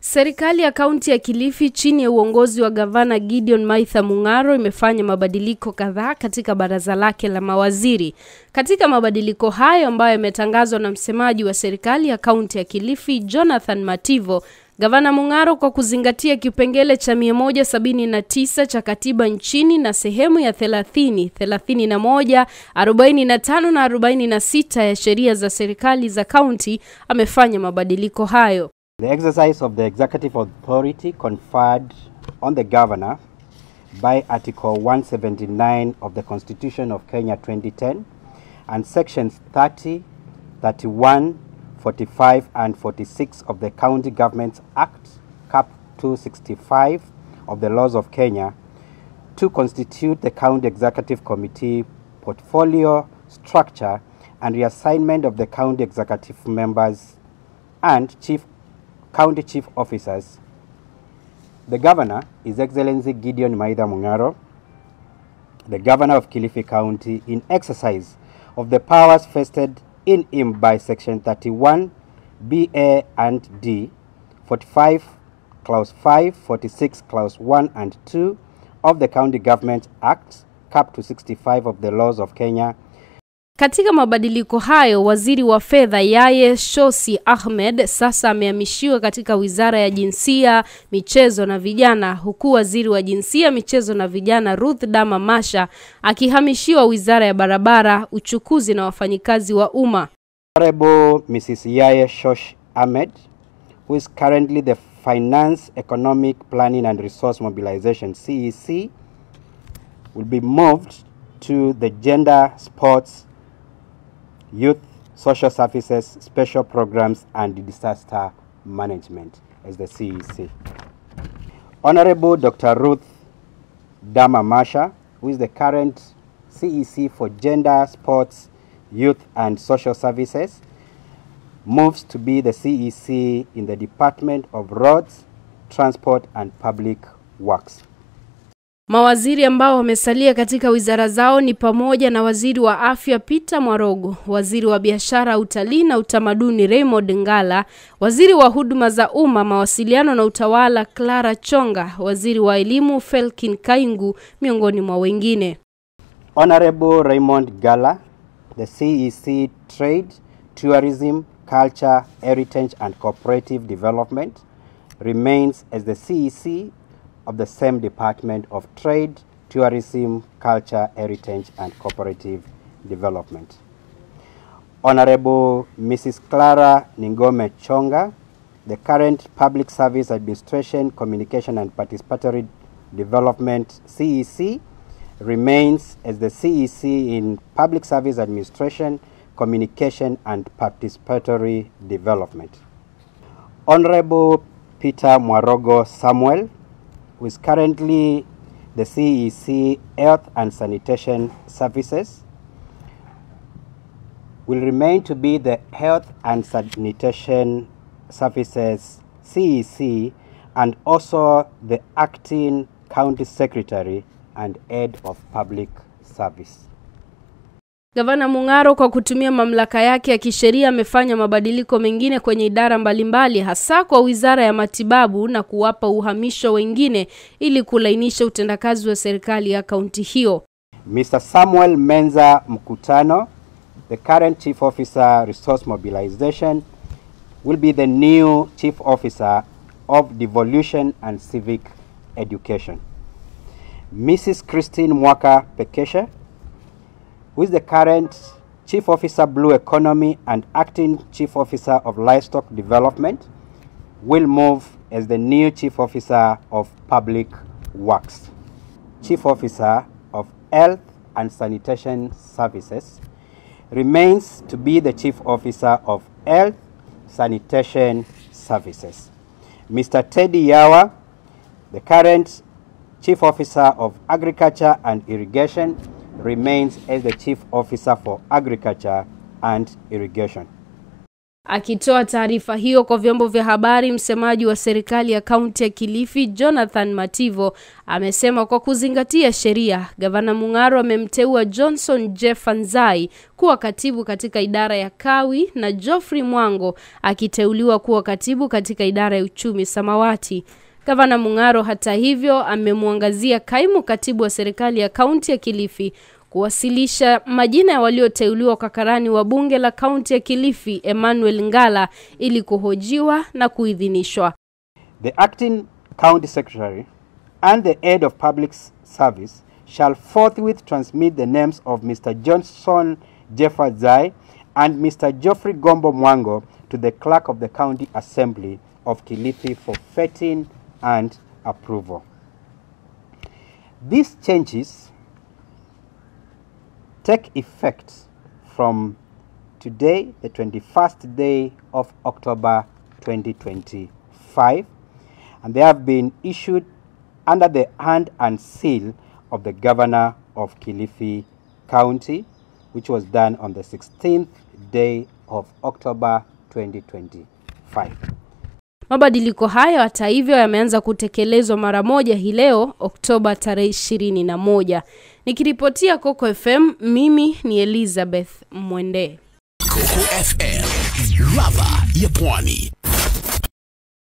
Serikali ya kaunti ya Kilifi chini ya uongozi wa gavana Gideon Maitha Mung'aro imefanya mabadiliko kadhaa katika baraza lake la mawaziri. Katika mabadiliko hayo ambayo yametangazwa na msemaji wa serikali ya kaunti ya Kilifi Jonathan Mativo, gavana Mung'aro kwa kuzingatia kipengele cha 179 cha katiba nchini na sehemu ya 30, 31, 45 na 46 ya sheria za serikali za kaunti amefanya mabadiliko hayo. The exercise of the executive authority conferred on the governor by Article 179 of the Constitution of Kenya 2010 and Sections 30, 31, 45 and 46 of the County Governments Act, Cap 265 of the laws of Kenya to constitute the County Executive Committee portfolio structure and reassignment of the County Executive members and County Chief Officers. The Governor, His Excellency Gideon Maitha Mung'aro, the Governor of Kilifi County, in exercise of the powers vested in him by Section 31, B, and D, 45, Clause 5, 46, Clause 1 and 2 of the County Government Act, Cap 265 of the laws of Kenya. Katika mabadiliko hayo, waziri wa fedha Yaye Shosi Ahmed sasa amehamishiwa katika wizara ya jinsia, michezo na vijana, huku waziri wa jinsia, michezo na vijana Ruth Dama Masha akihamishiwa wizara ya barabara, uchukuzi na wafanyikazi wa umma. Honorable Mrs. Yaye Shosi Ahmed, who is currently the Finance, Economic Planning and Resource Mobilization CEC, will be moved to the Gender, Sports, Youth, Social Services, Special Programs and Disaster Management as the CEC. Honorable Dr. Ruth Dama Masha, who is the current CEC for Gender, Sports, Youth and Social Services, moves to be the CEC in the Department of Roads, Transport and Public Works. Mawaziri ambao wamesalia katika wizara zao ni pamoja na waziri wa afya Peter Mwarogo, waziri wa biashara, utalii na utamaduni Raymond Ngala, waziri wa huduma za umma, mawasiliano na utawala Clara Chonga, waziri wa elimu Felkin Kaingu, miongoni mwa wengine. Honorable Raymond Ngala, the CEC Trade, Tourism, Culture, Heritage and Cooperative Development, remains as the CEC of the same Department of Trade, Tourism, Culture, Heritage and Cooperative Development. Honorable Mrs. Clara Ningome Chonga, the current Public Service Administration, Communication and Participatory Development CEC, remains as the CEC in Public Service Administration, Communication and Participatory Development. Honorable Peter Mwarogo Samuel, who is currently the CEC Health and Sanitation Services, will remain to be the Health and Sanitation Services CEC and also the Acting County Secretary and Head of Public Service. Gavana Mung'aro kwa kutumia mamlaka yake ya kisheria amefanya mabadiliko mengine kwenye idara mbalimbali, hasa kwa wizara ya matibabu na kuwapa uhamisho wengine ili kulainisha utendakazi wa serikali ya kaunti hiyo. Mr. Samuel Menza Mkutano, the current Chief Officer Resource Mobilization, will be the new Chief Officer of Devolution and Civic Education. Mrs. Christine Mwaka Pekesha, who is the current Chief Officer Blue Economy and Acting Chief Officer of Livestock Development, will move as the new Chief Officer of Public Works. Chief Officer of Health and Sanitation Services remains to be the Chief Officer of Health Sanitation Services. Mr. Teddy Yawa, the current Chief Officer of Agriculture and Irrigation, remains as the Chief Officer for Agriculture and Irrigation. Akitoa taarifa hiyo kwa vyombo vya habari, msemaji wa serikali ya kaunti ya Kilifi Jonathan Mativo amesema kwa kuzingatia sheria, Gavana Mung'aro amemteua Johnson Jeffanzai kuwa katibu katika idara ya kawi na Geoffrey Mwango akiteuliwa kuwa katibu katika idara ya uchumi samawati. Gavana Mung'aro hata hivyo amemwangazia kaimu katibu wa serikali ya kaunti ya Kilifi kuwasilisha majina ya walioteuliwa kwa karani wa bunge la kaunti ya Kilifi Emmanuel Ngala ili kuhojiwa na kuidhinishwa. The acting county secretary and the head of public service shall forthwith transmit the names of Mr. Johnson Jeffanzai and Mr. Geoffrey Gombo Mwango to the clerk of the county assembly of Kilifi for vetting and approval. These changes take effect from today, the 21st day of October 2025, and they have been issued under the hand and seal of the Governor of Kilifi County, which was done on the 16th day of October 2025. Mabadiliko hayo hata hivyo yameanza kutekelezwa mara moja hii leo Oktoba tarehe 21. Nikiripotia Coco FM, mimi ni Elizabeth Mwende. Coco FM, ladha ya Pwani.